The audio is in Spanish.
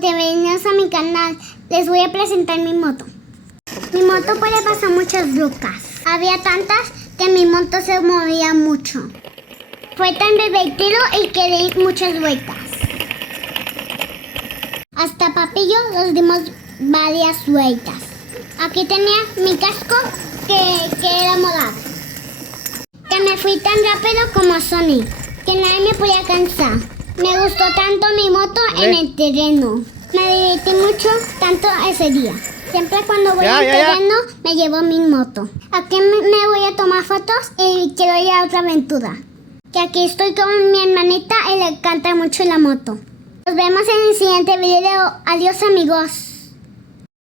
bienvenidos a mi canal. Les voy a presentar mi moto. Mi moto puede pasar muchas rocas. Había tantas que mi moto se movía mucho. Fue tan divertido y que di muchas vueltas. Hasta papi y yo nos dimos varias vueltas. Aquí tenía mi casco que era morado. Que me fui tan rápido como Sonic, que nadie me podía cansar. Me gustó tanto mi moto en el terreno. Me divertí mucho tanto ese día. Siempre cuando voy al terreno me llevo mi moto. Aquí me voy a tomar fotos y quiero ir a otra aventura. Que aquí estoy con mi hermanita y le encanta mucho la moto. Nos vemos en el siguiente video. Adiós amigos.